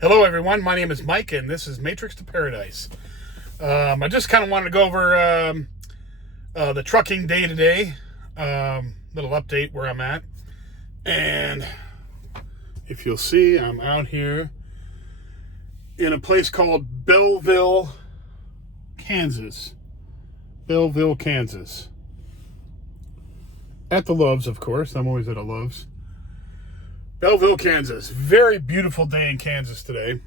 Hello, everyone. My name is Mike, and this is Matrix to Paradise. I just kind of wanted to go over the trucking day to day, little update where I'm at. And if you'll see, I'm out here in a place called Belleville, Kansas. Belleville, Kansas. At the Loves, of course. I'm always at a Loves. Belleville, Kansas. Very beautiful day in Kansas today.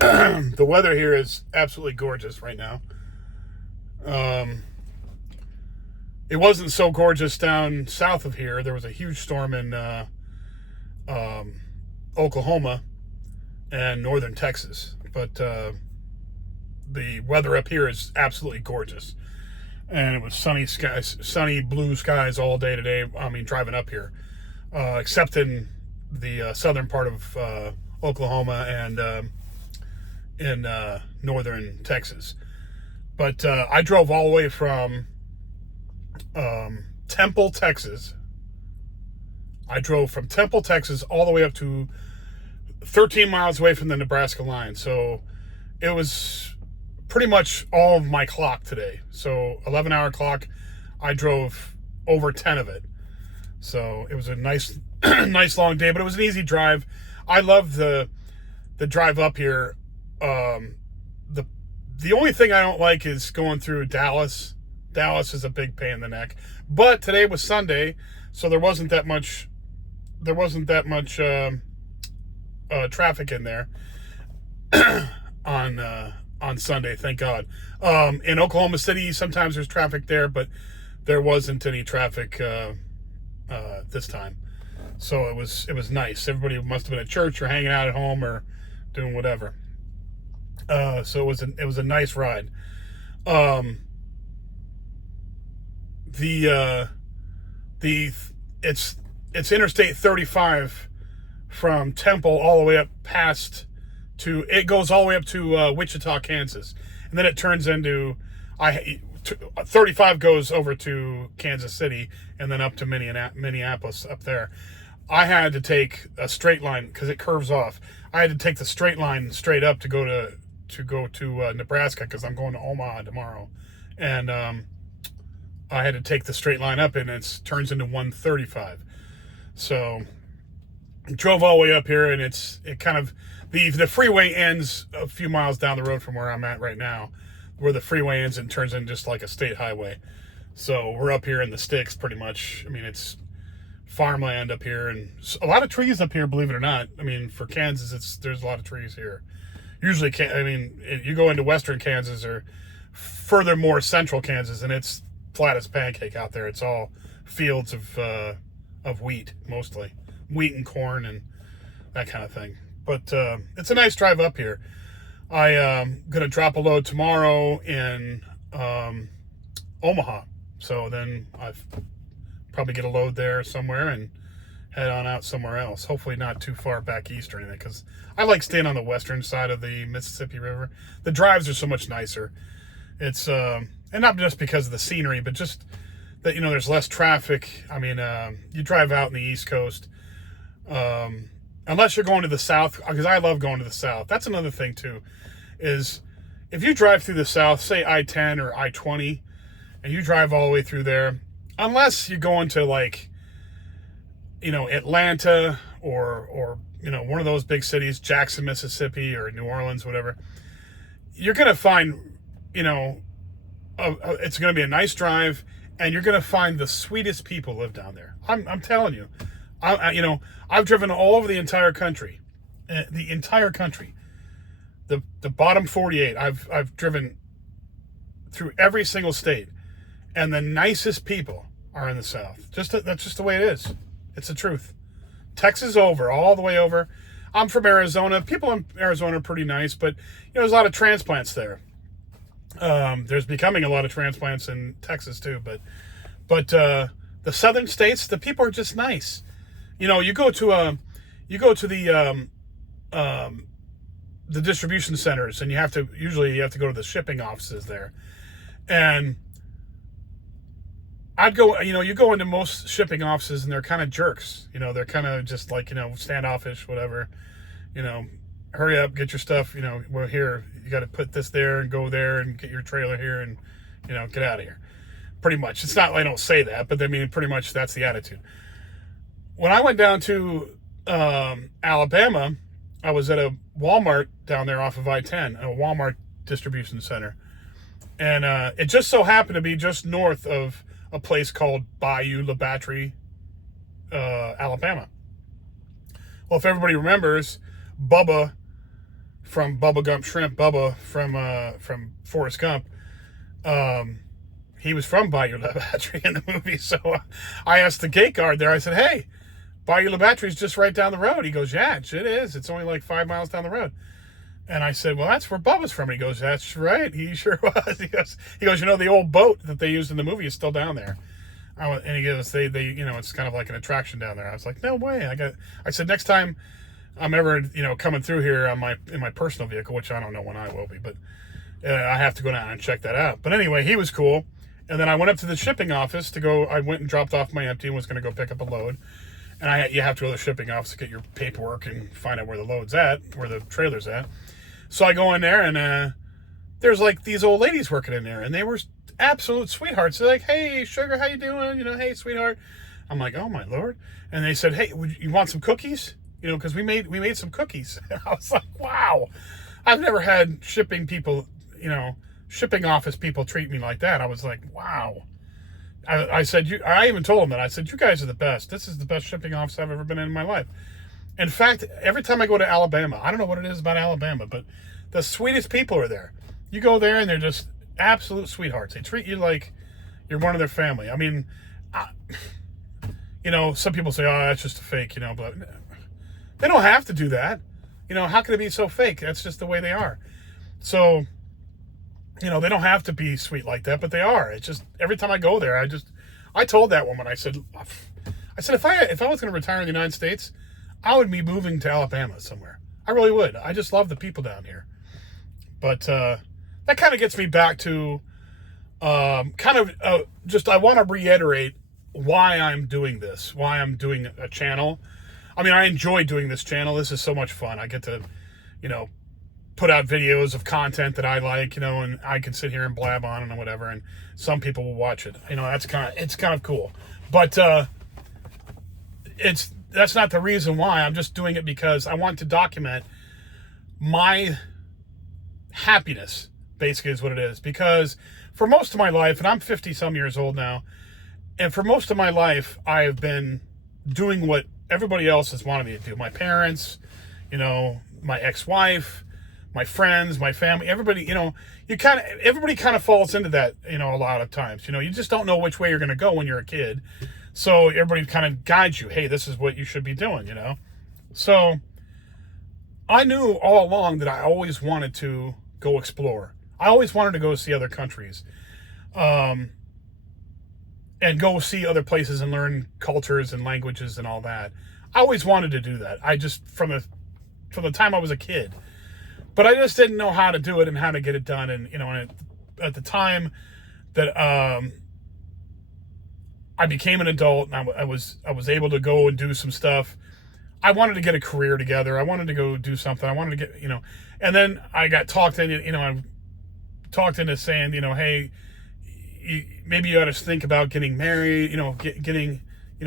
The weather here is absolutely gorgeous right now. It wasn't so gorgeous down south of here. There was a huge storm in Oklahoma and northern Texas. But the weather up here is absolutely gorgeous. And it was sunny skies, sunny blue skies all day today. I mean, driving up here. Except in the southern part of Oklahoma and in northern Texas. But I drove all the way from Temple, Texas. I drove from Temple, Texas, all the way up to 13 miles away from the Nebraska line. So it was pretty much all of my clock today. So 11-hour clock, I drove over 10 of it. So it was a nice, nice long day, but it was an easy drive. I love the drive up here. The only thing I don't like is going through Dallas. Dallas is a big pain in the neck. But today was Sunday, so there wasn't that much. Traffic in there on Sunday. Thank God. In Oklahoma City, sometimes there's traffic there, but there wasn't any traffic this time. So it was nice. Everybody must have been at church or hanging out at home or doing whatever. So it was a nice ride. It's Interstate 35 from Temple all the way up past to, it goes all the way up to Wichita, Kansas, and then it turns into 35 goes over to Kansas City and then up to Minneapolis up there. I had to take a straight line because it curves off. I had to take the straight line straight up to go to Nebraska because I'm going to Omaha tomorrow, and I had to take the straight line up, and it turns into 135. So I drove all the way up here, and it kind of the freeway ends a few miles down the road from where I'm at right now, where the freeway ends and turns into just like a state highway. So we're up here in the sticks pretty much. I mean, it's farmland up here and a lot of trees up here, believe it or not. I mean, for Kansas, there's a lot of trees here. Usually, you go into western Kansas or further more central Kansas, and it's flat as pancake out there. It's all fields of wheat, mostly. Wheat and corn and that kind of thing. But it's a nice drive up here. I'm going to drop a load tomorrow in Omaha. So then I'll probably get a load there somewhere and head on out somewhere else. Hopefully not too far back east or anything, because I like staying on the western side of the Mississippi River. The drives are so much nicer. It's, and not just because of the scenery, but just that, there's less traffic. I mean, you drive out in the East Coast, unless you're going to the South, because I love going to the South. That's another thing too, is if you drive through the South, say I-10 or I-20, and you drive all the way through there, unless you're going to like, Atlanta or one of those big cities, Jackson, Mississippi, or New Orleans, whatever, you're going to find, it's going to be a nice drive, and you're going to find the sweetest people live down there. I'm telling you. I've driven all over the entire country. The bottom 48. I've driven through every single state, and the nicest people are in the South. That's just the way it is. It's the truth. Texas over, all the way over. I'm from Arizona. People in Arizona are pretty nice, but there's a lot of transplants there. There's becoming a lot of transplants in Texas too, but the southern states, the people are just nice. You go to the distribution centers, and you have to go to the shipping offices there, and I'd go, you go into most shipping offices and they're kind of jerks. They're kind of just like, standoffish, whatever. hurry up, get your stuff, well, here, you got to put this there and go there and get your trailer here and, get out of here. Pretty much. It's not like I don't say that, but I mean, pretty much that's the attitude. When I went down to Alabama, I was at a Walmart down there off of I-10, a Walmart distribution center. And it just so happened to be just north of a place called Bayou La Batre, Alabama. Well, if everybody remembers, Bubba from Bubba Gump Shrimp, Bubba from Forrest Gump, he was from Bayou La Batre in the movie. So I asked the gate guard there, I said, hey, Bayou La Batre is just right down the road. He goes, yeah, it is. It's only like 5 miles down the road. And I said, well, that's where Bubba's from. And he goes, that's right. He sure was. He goes, the old boat that they used in the movie is still down there. And he goes, they it's kind of like an attraction down there. I was like, no way. I said, next time I'm ever, coming through here in my personal vehicle, which I don't know when I will be, but I have to go down and check that out. But anyway, he was cool. And then I went up to the shipping office I went and dropped off my empty and was going to go pick up a load. And you have to go to the shipping office to get your paperwork and find out where the load's at, where the trailer's at. So I go in there, and there's like these old ladies working in there, and they were absolute sweethearts. They're like, hey, sugar, how you doing? Hey, sweetheart. I'm like, oh, my Lord. And they said, hey, you want some cookies? Because we made some cookies. And I was like, wow. I've never had shipping office people treat me like that. I was like, wow. I said, I even told them that. I said, you guys are the best. This is the best shipping office I've ever been in my life. In fact, every time I go to Alabama, I don't know what it is about Alabama, but the sweetest people are there. You go there and they're just absolute sweethearts. They treat you like you're one of their family. I mean, some people say, oh, that's just a fake, but they don't have to do that. How can it be so fake? That's just the way they are. So, they don't have to be sweet like that, but they are. It's just every time I go there, I told that woman, I said, if I was going to retire in the United States, I would be moving to Alabama somewhere. I really would. I just love the people down here. But that kind of gets me back to I want to reiterate why I'm doing this, why I'm doing a channel. I mean, I enjoy doing this channel. This is so much fun. I get to, put out videos of content that I like, and I can sit here and blab on and whatever, and some people will watch it. It's kind of cool. But that's not the reason why. I'm just doing it because I want to document my happiness, basically is what it is. Because for most of my life, and I'm 50 some years old now, and for most of my life, I've been doing what everybody else has wanted me to do. My parents, my ex-wife, my friends, my family, everybody, everybody kind of falls into that, a lot of times. You just don't know which way you're going to go when you're a kid. So everybody kind of guides you. Hey, this is what you should be doing, So I knew all along that I always wanted to go explore. I always wanted to go see other countries. And go see other places and learn cultures and languages and all that. I always wanted to do that. I just, from the time I was a kid. But I just didn't know how to do it and how to get it done. And, at the time that I became an adult and I was able to go and do some stuff, I wanted to get a career together. I wanted to go do something. I wanted to get, and then I got talked into, I talked into saying, hey, maybe you ought to think about getting married, getting,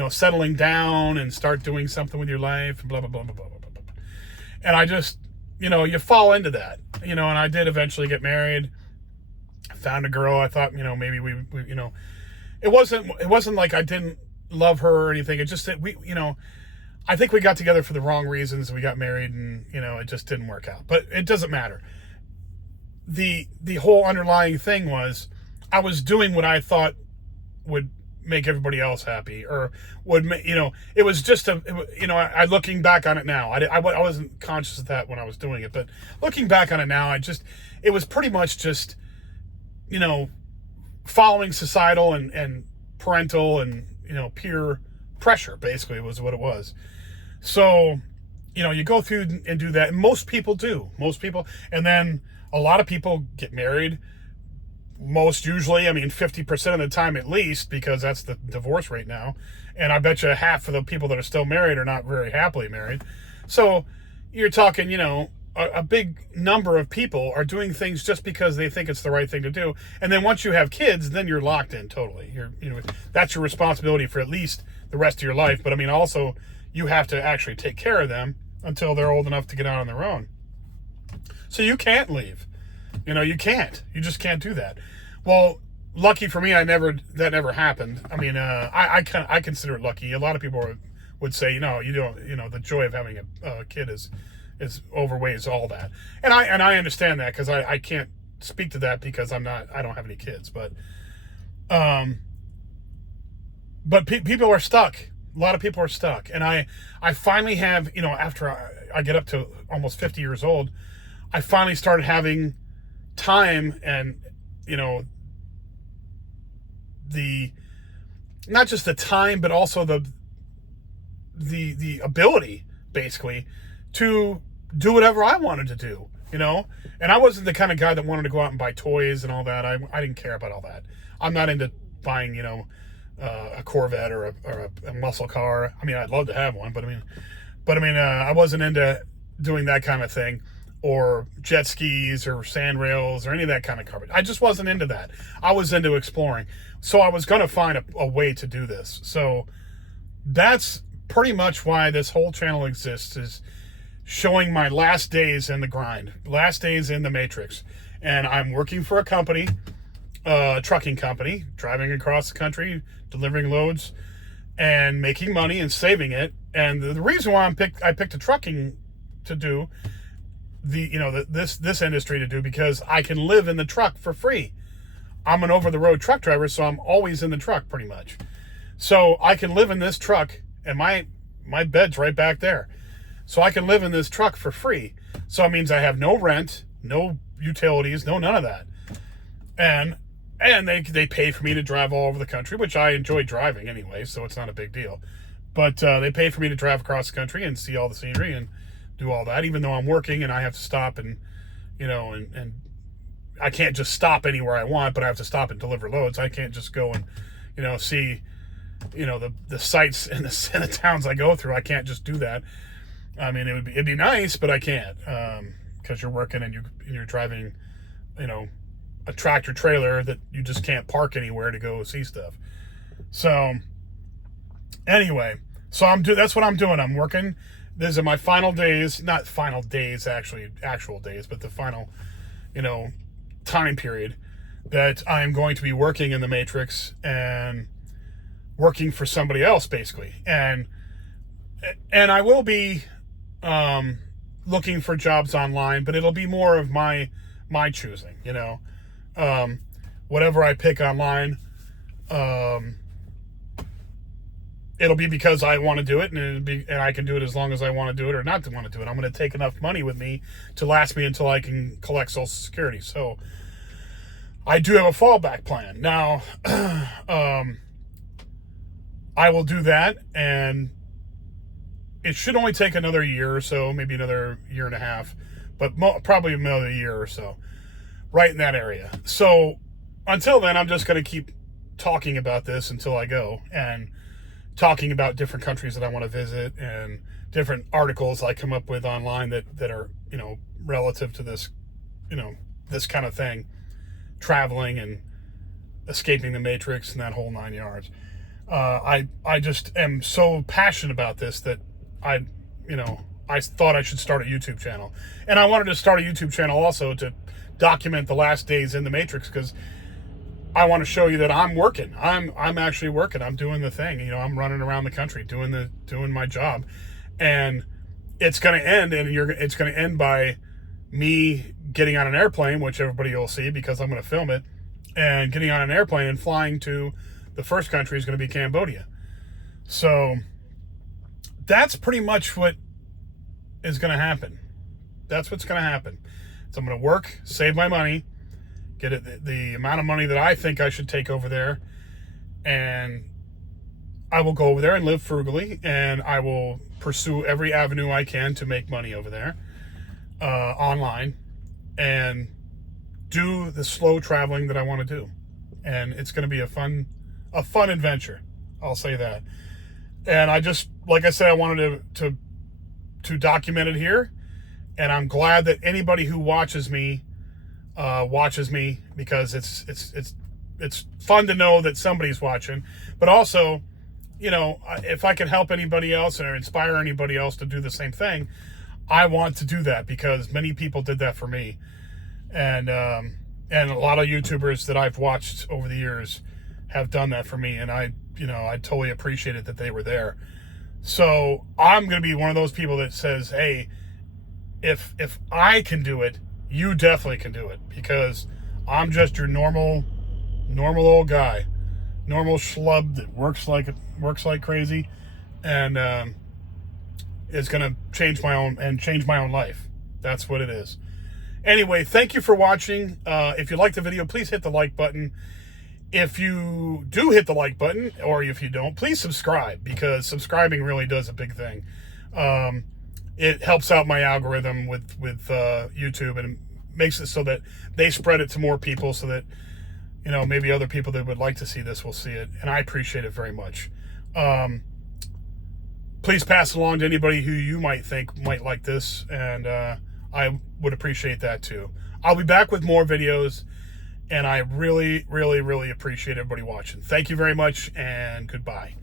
settling down and start doing something with your life and blah, blah, blah, blah, blah, blah, blah. And I just, you fall into that, and I did eventually get married. I found a girl. I thought, maybe we it wasn't like I didn't love her or anything. It just that I think we got together for the wrong reasons. We got married and, it just didn't work out, but it doesn't matter. The whole underlying thing was I was doing what I thought would make everybody else happy, or would it was just I looking back on it now, I wasn't conscious of that when I was doing it, but looking back on it now, it was pretty much just following societal and parental and peer pressure, basically, was what it was. So you go through and do that, and most people, and then a lot of people get married. Most usually, 50% of the time at least, because that's the divorce rate now. And I bet you half of the people that are still married are not very happily married. So you're talking, a big number of people are doing things just because they think it's the right thing to do. And then once you have kids, then you're locked in totally. That's your responsibility for at least the rest of your life. But I mean, also you have to actually take care of them until they're old enough to get out on their own. So you can't leave. You can't. You just can't do that. Well, lucky for me, that never happened. I mean, I consider it lucky. A lot of people would say, you don't, the joy of having a kid is overweighs all that. And I understand that, because I can't speak to that because I don't have any kids, but people are stuck. A lot of people are stuck. And I finally have, after I get up to almost 50 years old, I finally started having time and, not just the time, but also the ability, basically, to do whatever I wanted to do, And I wasn't the kind of guy that wanted to go out and buy toys and all that. I didn't care about all that. I'm not into buying, a Corvette or a muscle car. I mean, I'd love to have one, but I wasn't into doing that kind of thing, or jet skis or sand rails or any of that kind of coverage. I just wasn't into that. I was into exploring. So I was going to find a way to do this. So that's pretty much why this whole channel exists, is showing my last days in the grind, last days in the matrix. And I'm working for a company, a trucking company, driving across the country, delivering loads and making money and saving it. And the reason why I picked a trucking to do this industry to do, because I can live in the truck for free. I'm an over-the-road truck driver, so I'm always in the truck pretty much. So I can live in this truck, and my bed's right back there. So I can live in this truck for free. So it means I have no rent, no utilities, none of that. And they pay for me to drive all over the country, which I enjoy driving anyway, so it's not a big deal. But they pay for me to drive across the country and see all the scenery and do all that, even though I'm working and I have to stop and I can't just stop anywhere I want, but I have to stop and deliver loads. I can't just go and, see, the sites in the towns I go through. I can't just do that. I mean, it'd be nice, but I can't, because you're working and you're driving, a tractor trailer that you just can't park anywhere to go see stuff. So anyway, that's what I'm doing. I'm working. These are my final days, not final days, actual days, but the final, time period that I'm going to be working in the Matrix and working for somebody else, basically. And I will be looking for jobs online, but it'll be more of my choosing, whatever I pick online, it'll be because I want to do it, and I can do it as long as I want to do it or not to want to do it. I'm going to take enough money with me to last me until I can collect Social Security. So I do have a fallback plan. Now, I will do that, and it should only take another year or so, maybe another year and a half, but probably another year or so, right in that area. So until then, I'm just going to keep talking about this until I go, and talking about different countries that I want to visit and different articles I come up with online that are, relative to this, this kind of thing, traveling and escaping the Matrix and that whole 9 yards. I just am so passionate about this that I thought I should start a YouTube channel. And I wanted to start a YouTube channel also to document the last days in the Matrix, because I want to show you that I'm working. I'm actually working. I'm doing the thing. I'm running around the country doing my job, and it's going to end. And it's going to end by me getting on an airplane, which everybody will see because I'm going to film it, and getting on an airplane and flying to the first country is going to be Cambodia. So that's pretty much what is going to happen. That's what's going to happen. So I'm going to work, save my money, get the amount of money that I think I should take over there, and I will go over there and live frugally, and I will pursue every avenue I can to make money over there, online, and do the slow traveling that I want to do. And it's going to be a fun adventure. I'll say that. And I just, like I said, I wanted to document it here, And I'm glad that anybody who watches me because it's fun to know that somebody's watching. But also, you know, if I can help anybody else or inspire anybody else to do the same thing, I want to do that because many people did that for me. And a lot of YouTubers that I've watched over the years have done that for me. And I totally appreciated that they were there. So I'm going to be one of those people that says, hey, if I can do it, you definitely can do it, because I'm just your normal old guy, normal schlub that works like crazy, and is gonna change my own life. That's what it is. Anyway, thank you for watching. If you liked the video, please hit the like button. If you do hit the like button, or if you don't, please subscribe, because subscribing really does a big thing. It helps out my algorithm with YouTube, and it makes it so that they spread it to more people, so that, you know, maybe other people that would like to see this will see it, and I appreciate it very much. Please pass it along to anybody who you might think might like this, and I would appreciate that too. I'll be back with more videos, and I really, really, really appreciate everybody watching. Thank you very much, and goodbye.